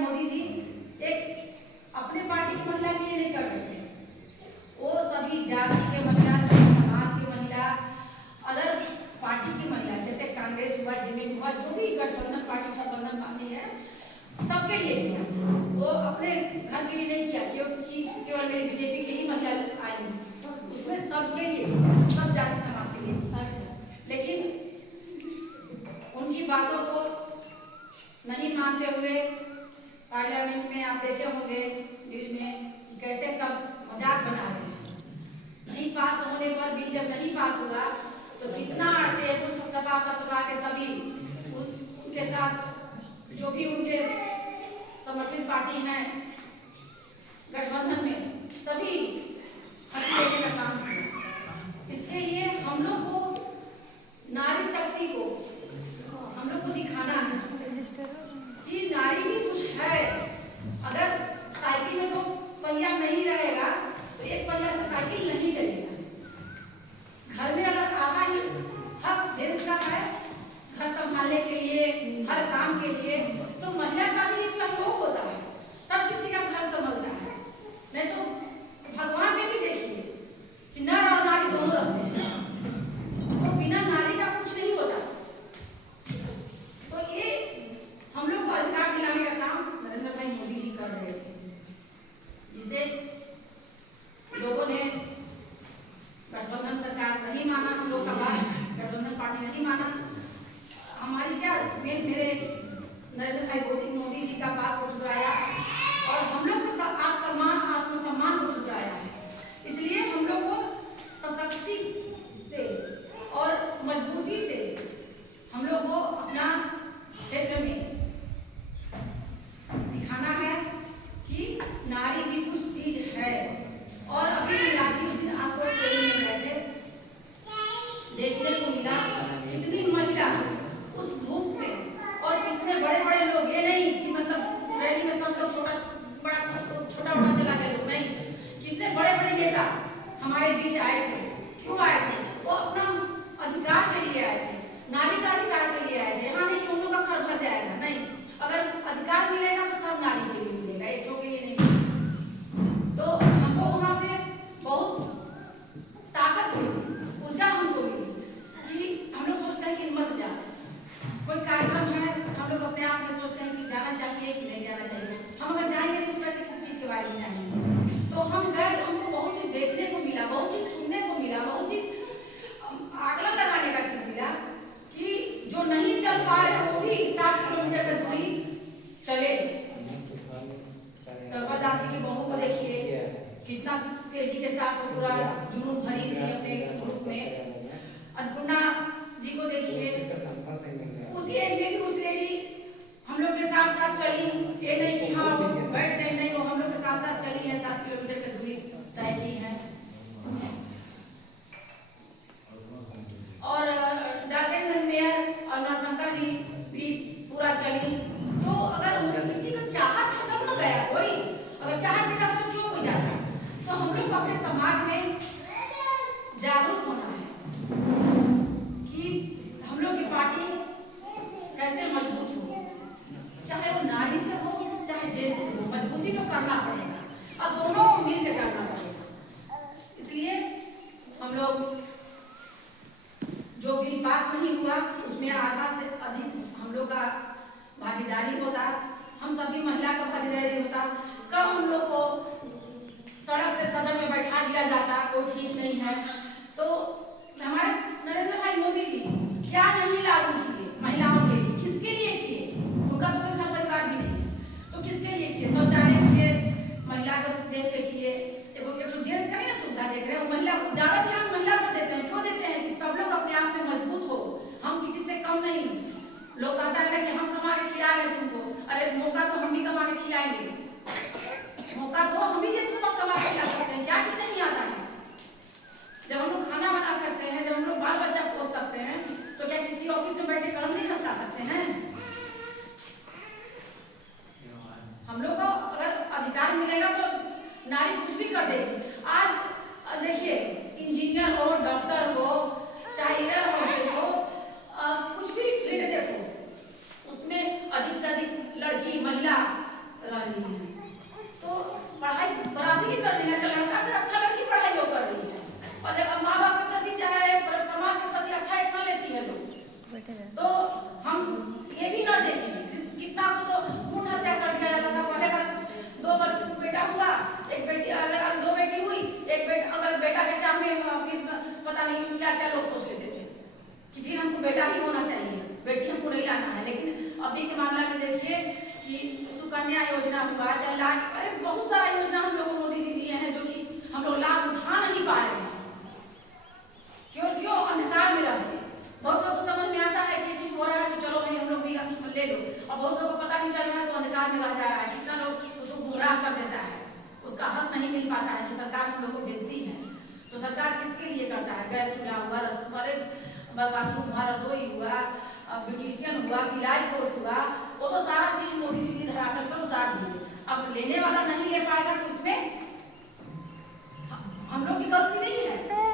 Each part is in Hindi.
मोदी जी एक अपने पार्टी की महिला के लिए नहीं कर रहे थे, वो सभी जाति के महिला, सभी समाज के महिला, अदर पार्टी की महिला, जैसे कांग्रेस हुआ, जेडीयू हुआ, जो भी गठबंधन पार्टी गठबंधन पार्टी है, सबके लिए किया। वो अपने घर के लिए नहीं किया क्योंकि केवल मेरी बीजेपी के ही महिला आई, उसमें सबके लिए, सब जाति समाज के लिए। लेकिन उनकी बातों को नहीं मानते हुए पार्लियामेंट में आप देखे होंगे न्यूज में कैसे सब मजाक बना रहे हैं। नहीं पास होने पर बिल जब नहीं पास हुआ तो कितना टेबल दबा के सभी उनके साथ जो भी उनके समर्थित पार्टी हैं गठबंधन में सभी हंसी लेने का काम किया। इसके लिए हम लोग को नारी शक्ति को हम लोग को दिखाना है कि नारी भी कुछ है। अगर साइकिल में तो पहिया नहीं रहेगा तो एक पहिया से साइकिल नहीं चलेगा। घर में अगर आधा ही हक जेंट्स का है घर संभालने के लिए, हर काम के लिए, तो महिला का भी एक सहयोग होता है, तब किसी का घर संभलता है। नहीं तो भगवान में भी देखिए कि नर और नारी दोनों रहते हैं, तो बिना नारी का कुछ नहीं होता। तो ये हम लोग को अधिकार दिलाने का काम नरेंद्र भाई मोदी जी कर रहे थे, जिसे लोगों ने गठबंधन सरकार नहीं माना, हम लोग का बात गठबंधन पार्टी नहीं माना। हमारी क्या मेरे नरेंद्र भाई मोदी जी का बात को ठुकराया और हम लोग को आत्मसम्मान को ठुकराया है। इसलिए हम लोग को सशक्ति से और मजबूती से हम लोग को अपना क्षेत्र में दिखाना है कि नारी भी कुछ चीज है। और अभी रांची दिन आपको में गए थे, देखने को मिला कितनी महिला उस धूप में और कितने बड़े बड़े लोग, ये नहीं कि मतलब रैली में सब लोग छोटा बड़ा चला गए लोग नहीं, कितने बड़े बड़े नेता हमारे बीच आए थे। क्यों आए थे? वो अपना अधिकार के लिए आए थे, नारी का अधिकार के लिए आए थे। यहाँ नहीं कि उन लोग का घर भर जाएगा, नहीं, अगर अधिकार मिलेगा तो सब नारी के लिए मिलेगा, एक के लिए नहीं। तो हमको वहां से बहुत ताकत मिली, ऊर्जा हमको मिली कि हम लोग सोचते हैं कि मत जा, कोई कार्यक्रम है हम लोग अपने आप में सोचते हैं कि जाना चाहिए कि नहीं जाना चाहिए। हम अगर जाएंगे तो कैसे किसी चीज के बारे में जानेंगे? तो हम गए, हमको बहुत चीज देखने को मिला, बहुत चीज सुनने को मिला, बहुत चीज आकलन लगाने का चीज मिला कि जो नहीं चल पा रहे वो भी 7 किलोमीटर की दूरी चले। रघुदासी की बहू को देखिए कितना तेजी के साथ वो पूरा जुनून भरी थी अपने ग्रुप में। अन्नपूर्णा जी को देखिए उसी एज में भी उस लेडी हम लोग के साथ साथ चली, ये नहीं कि हाँ बैठ गए, नहीं, वो हम लोग के साथ साथ चली है, 7 किलोमीटर की दूरी तय की है। और डाल्टनगंज मेयर और नाशंकर जी भी पूरा चली। तो अगर किसी को चाहत है तब ना गया कोई, अगर चाहत नहीं रहा तो क्यों कोई जाता? तो हम लोग को अपने समाज में जागरूक होना है कि हम लोग की पार्टी कैसे मजबूत हो, चाहे वो नारी से हो चाहे जेंट्स से हो, मजबूती तो करना पड़ेगा और दोनों को मिलकर करना पड़ेगा। इसलिए हम लोग जो बिल पास नहीं हुआ उसमें आधा से अधिक हम लोग का भागीदारी होता, हम सभी महिला का भागीदारी होता। कब हम लोग को सड़क से सदन में बैठा दिया जाता, कोई ठीक नहीं है। तो हमारे नरेंद्र भाई मोदी जी क्या नहीं लागू किए महिलाओं के लिए, किसके लिए किए? उनका तो कोई घर परिवार भी नहीं है, तो किसके लिए किए? शौचालय किए, महिला को देख के किए, जेंट्स का नहीं ना सुविधा देख रहे हैं, महिला को ज्यादा ध्यान महिला को देते हैं। क्यों देते हैं? कि सब लोग अपने आप में मजबूत हो, हम किसी से कम नहीं। लोग कहता है कि हम कमा के खिला रहे तुमको, अरे मौका तो हम भी कमा के खिलाएंगे, मौका तो हम भी जैसे कमा के खिला सकते हैं। क्या चीज नहीं आता है? जब हम लोग खाना बना सकते हैं, जब हम लोग बाल बच्चा पोस सकते हैं, तो क्या किसी ऑफिस में बैठ के कलम नहीं खसका सकते हैं? हम लोग को अगर अधिकार मिलेगा तो नारी कुछ भी कर देगी। आज देखिए इंजीनियर हो, डॉक्टर हो, चाहे एयर हो, कुछ भी फील्ड देखो, उसमें अधिक से अधिक लड़की महिला तो हम ये भी ना देखें कितना को तो भ्रूण हत्या कर दिया जाता था। पहले का दो बेटा हुआ, एक बेटी, अगर दो बेटी हुई, एक बेटा, अगर बेटा के चाह में फिर पता नहीं क्या क्या लोग सोच लेते थे कि फिर हमको बेटा ही होना चाहिए, बेटी हमको नहीं लाना है। लेकिन अभी के मामला में देखिए कि सुकन्या योजना हुआ, चाहे लाख, अरे बहुत सारा योजना हम लोग मोदी जी दिए हैं जो कि हम लोग लाभ उठा नहीं पा रहे हैं। क्यों अंधकार में रहते। बहुत लोग को समझ में आता है कि चीज हो रहा है तो चलो भाई हम लोग भी ले लो, और बहुत लोगों को पता नहीं चल रहा है तो अंधकार में रह जा रहा है। कितना लोग उसको गुमराह कर देता है, उसका हक नहीं मिल पाता है जो सरकार हम लोग को भेजती है। तो सरकार किसके लिए करता है? गैस चूल्हा हुआ, बाथरूम हुआ, रसोई हुआ, ब्यूटिशियन हुआ, सिलाई कोर्स हुआ, वो तो सारा चीज मोदी जी की धरातल पर उतार दिए। अब लेने वाला नहीं ले पाएगा तो इसमें हम लोग की गलती नहीं है।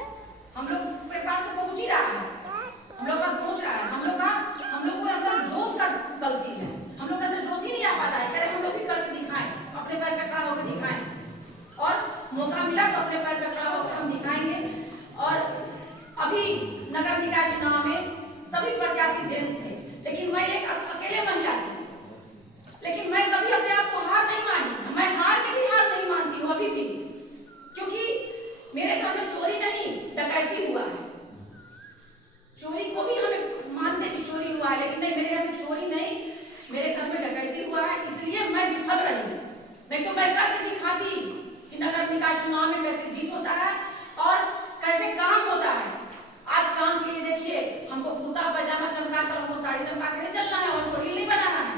हम लोग के पास तो पहुंच ही रहा है, हम लोग पास पहुंच रहा है। हम लोग को अंदर जोश का गलती है, हम लोग के अंदर जोश ही नहीं आ पाता है। कह रहे हम लोग भी करके दिखाएं, अपने पैर पे खड़ा होकर दिखाएं, और मौका मिला तो अपने पैर पे खड़ा होकर हम दिखाएंगे। और अभी नगर निकाय चुनाव में सभी प्रत्याशी जेंट्स थे, लेकिन मैं एक अकेले महिला थी, लेकिन मैं कभी अपने आप को हार नहीं मानी। मैं हार के भी हार नहीं मानती हूँ अभी भी, क्योंकि मेरे घर में चोरी नहीं डकैती हुआ है। चोरी को भी हमें मानते कि चोरी हुआ है, लेकिन नहीं, मेरे घर में चोरी नहीं, मेरे घर में डकैती हुआ है, इसलिए मैं विफल रही। नहीं तो मैं करके दिखाती कि नगर निकाय चुनाव में कैसे जीत होता है और कैसे काम होता है। आज काम के लिए देखिए, हमको कुर्ता पजामा चमका कर, हमको साड़ी चमका कर नहीं चलना है, और हमको रील नहीं बनाना है,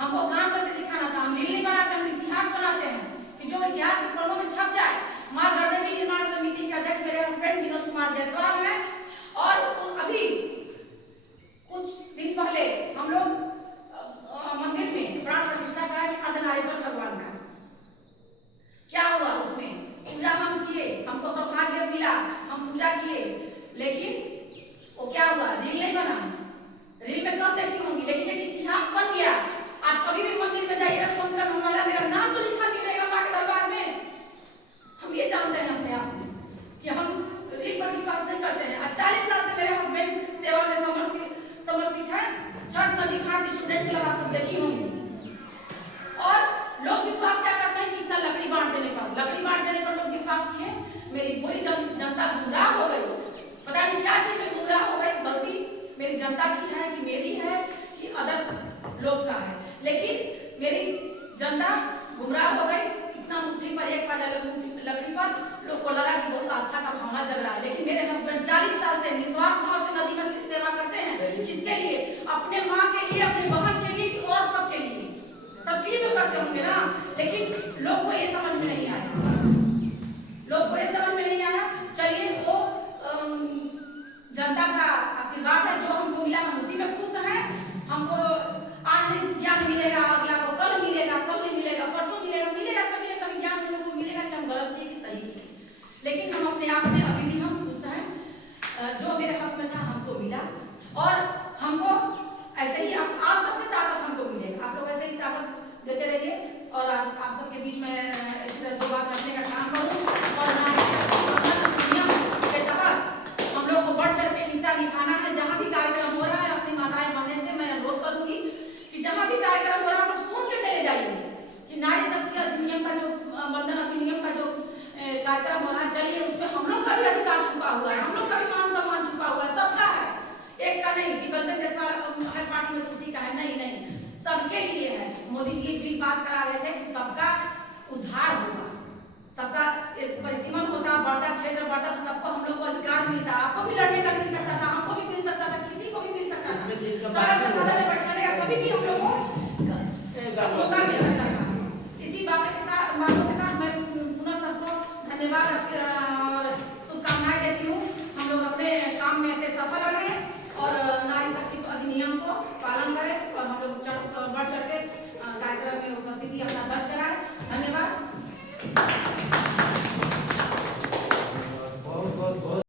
हमको काम करके दिखाना था। हम रील नहीं बनाते, हम इतिहास बनाते हैं कि जो इतिहास के पन्नों में छप जाए। माँ गर्दनी निर्माण समिति के अध्यक्ष मेरे हस्बैंड विनोद कुमार जायसवाल हैं, और अभी कुछ दिन पहले हम लोग मंदिर में प्राण प्रतिष्ठा कराए अर्धनारीश्वर भगवान का। क्या हुआ उसमें? पूजा हम किए, हमको सौभाग्य मिला, हम पूजा किए, लेकिन वो क्या हुआ? रील नहीं बना। रील में कम देखी होंगी, लेकिन एक इतिहास बन गया। आप कभी भी मंदिर में जाइएगा तो कम से कम हमारा मेरा नाम तो लिखा मिलेगा माँ के दरबार में। हम ये जानते हैं अपने आप में कि हम रील पर विश्वास नहीं करते हैं। 40 साल से मेरे हस्बैंड सेवा में समर्पित है। छठ नदी घाट स्टूडेंट क्लब आप देखी होंगी, और लोग विश्वास क्या करते हैं कि इतना लकड़ी बांट देने पर लोग विश्वास किए। मेरी पूरी जनता गुमराह हो गई, पता नहीं क्या चीज में गुमराह हो गई। गलती मेरी जनता की है कि मेरी है कि अदर लोग का है, लेकिन मेरी जनता गुमराह हो गई। इतना मुट्ठी पर एक पाजा लकड़ी पर लोग को लगा कि बहुत आस्था का भावना जग रहा है, लेकिन मेरे हस्बैंड 40 साल से निस्वार्थ भाव से नदी में सेवा करते हैं। किसके लिए? अपने माँ के लिए, अपने बहन के लिए, और सबके लिए। सबके लिए तो करते होंगे ना, लेकिन लोग को ये समझ में नहीं आया, चलिए वो जनता का आशीर्वाद है जो हमको मिला, हम उसी में खुश हैं। हमको आज ज्ञान मिलेगा, अगला को कल मिलेगा, कल नहीं मिलेगा, परसों मिलेगा, कभी ज्ञान हम लोग को मिलेगा कि हम गलत किए कि सही किए। लेकिन हम अपने आप में अभी भी हम खुश हैं। जो मेरे हक में था हमको मिला, और हमको ऐसे ही आप सबसे ताकत हमको मिलेगा। आप लोग ऐसे ही ताकत देते रहिए, और आप सबके बीच में इस तरह दो बात रखने का काम करूँ, और नियम के तहत हम लोग को बढ़ चढ़ के हिस्सा दिखाना है। जहाँ भी कार्यक्रम हो रहा है, अपनी माताएं बनने से मैं अनुरोध करूंगी कि जहाँ भी कार्यक्रम हो रहा है सुन के चले जाइए कि नारी शक्ति अधिनियम का जो बंधन अधिनियम का जो कार्यक्रम हो रहा है, चलिए उसमें हम लोग का भी अधिकार छुपा हुआ है, हम लोग का भी मान सम्मान छुपा हुआ है, सबका है, एक का नहीं कि हर पार्टी में किसी का है, नहीं, सबके लिए है। मोदी जी एक बिल पास करा रहे थे